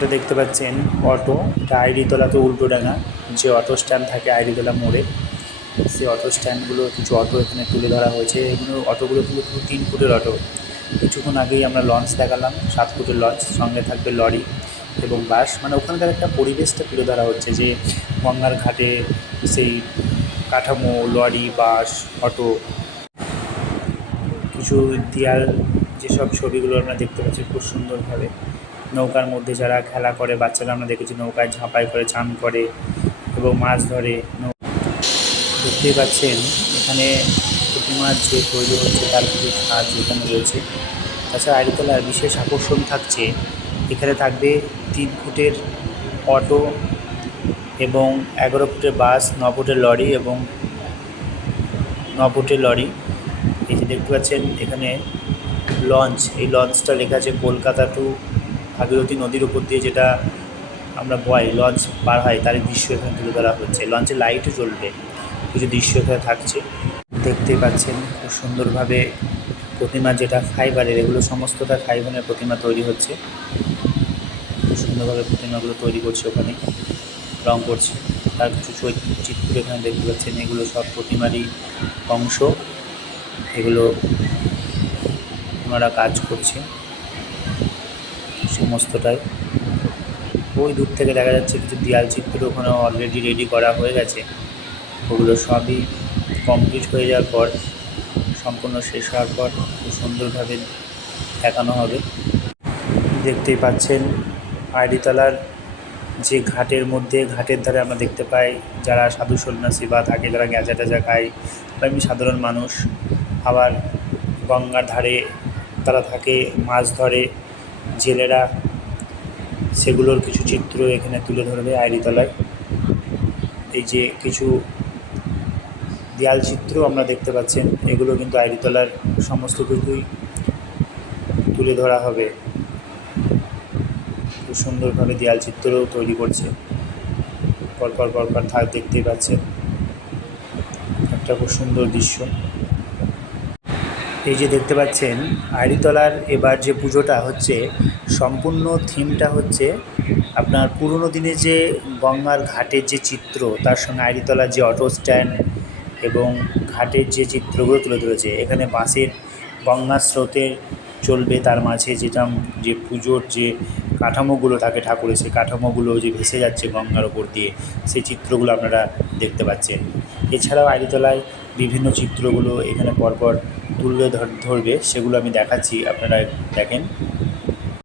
এটা দেখতে পাচ্ছেন অটো, এটা আইডিতলা তো উল্টোডাঙা, যে অটো স্ট্যান্ড থাকে আইডিতলা মোড়ে, সেই অটো স্ট্যান্ডগুলো কিছু অটো এখানে তুলে ধরা হয়েছে। এগুলো অটোগুলো কিন্তু পুরো 3 ফুটের অটো। কিছুক্ষণ আগেই আমরা লঞ্চ দেখালাম, 7 ফুটের লঞ্চ, সঙ্গে থাকবে লরি এবং বাস। মানে ওখানকার একটা পরিবেশটা তুলে ধরা হচ্ছে যে গঙ্গার ঘাটে সেই কাঠামো, লরি, বাস, অটো, কিছু দেয়াল, যেসব ছবিগুলো আমরা দেখতে পাচ্ছি খুব সুন্দরভাবে। নৌকার মধ্যে যারা খেলা করে, বাচ্চারা আমরা দেখেছি নৌকায় ঝাঁপাই করে চান করে এবং মাছ ধরে। দেখতেই পাচ্ছেন এখানে প্রতিমার যে তৈরি হচ্ছে তার কিছু সাহায্য এখানে রয়েছে। তাছাড়া আড়িতলার বিশেষ আকর্ষণ থাকছে, এখানে থাকবে 3 ফুটের অটো এবং 11 ফুটের বাস, 9 ফুটের লরি এবং 9 ফুটের লরি। এই যে দেখতে পাচ্ছেন এখানে লঞ্চ, এই লঞ্চটা লেখা আছে কলকাতা টু ভাগীরথী নদীর উপর দিয়ে যেটা আমরা লঞ্চ পার হয় তারই দৃশ্য এখানে তুলে ধরা হচ্ছে। লঞ্চের লাইটও জ্বলবে, কিছু দৃশ্য এখানে থাকছে। দেখতেই পাচ্ছেন খুব সুন্দরভাবে প্রতিমা, যেটা ফাইবারের, এগুলো সমস্তটা ফাইবারের প্রতিমা তৈরি হচ্ছে। খুব সুন্দরভাবে প্রতিমাগুলো তৈরি করছে, ওখানে রং করছে। তার কিছু চিত্র এখানে দেখতে পাচ্ছেন, এগুলো সব প্রতিমারই অংশ, এগুলো ওনারা কাজ করছে সমস্তটাই। ওই দূর থেকে দেখা যাচ্ছে কিছু দেয়াল চিত্র ওখানে অলরেডি রেডি করা হয়ে গেছে। ওগুলো সবই কমপ্লিট হয়ে যাওয়ার পর, সম্পূর্ণ শেষ হওয়ার পর খুব সুন্দরভাবে দেখানো হবে। দেখতেই পাচ্ছেন আড়িতলার যে ঘাটের মধ্যে, ঘাটের ধারে আমরা দেখতে পাই যারা সাধু সন্ন্যাসী বা থাকে, যারা গ্যাঁজা ট্যাজা খায় বা এমনি সাধারণ মানুষ, আবার গঙ্গার ধারে তারা থাকে, মাছ ধরে জেলেরা, সেগুলোর কিছু চিত্র এখানে তুলে ধরবে আড়িতলায়। এই যে কিছু দেয়াল চিত্র আমরা দেখতে পাচ্ছেন, এগুলো কিন্তু আড়িতলার সমস্ত কিছুই তুলে ধরা হবে। খুব সুন্দরভাবে দেয়াল চিত্রও তৈরি করছে, পরপর পরপর দেখতেই পাচ্ছেন একটা খুব সুন্দর দৃশ্য। এই যে দেখতে পাচ্ছেন আড়িতলার এবার যে পুজোটা হচ্ছে, সম্পূর্ণ থিমটা হচ্ছে আপনার পুরনো দিনে যে গঙ্গার ঘাটের যে চিত্র, তার সঙ্গে আড়িতলার যে অটো স্ট্যান্ড এবং ঘাটের যে চিত্রগুলো তুলে ধরেছে। এখানে বাঁশের গঙ্গার স্রোতে চলবে, তার মাঝে যেটা যে পুজোর যে কাঠামোগুলো থাকে ঠাকুরের, সেই কাঠামোগুলো যে ভেসে যাচ্ছে গঙ্গার ওপর দিয়ে, সেই চিত্রগুলো আপনারা দেখতে পাচ্ছেন। এছাড়াও আড়িতলায় বিভিন্ন চিত্রগুলো এখানে পরপর তুলে ধরবে, সেগুলো আমি দেখাচ্ছি, আপনারা দেখেন।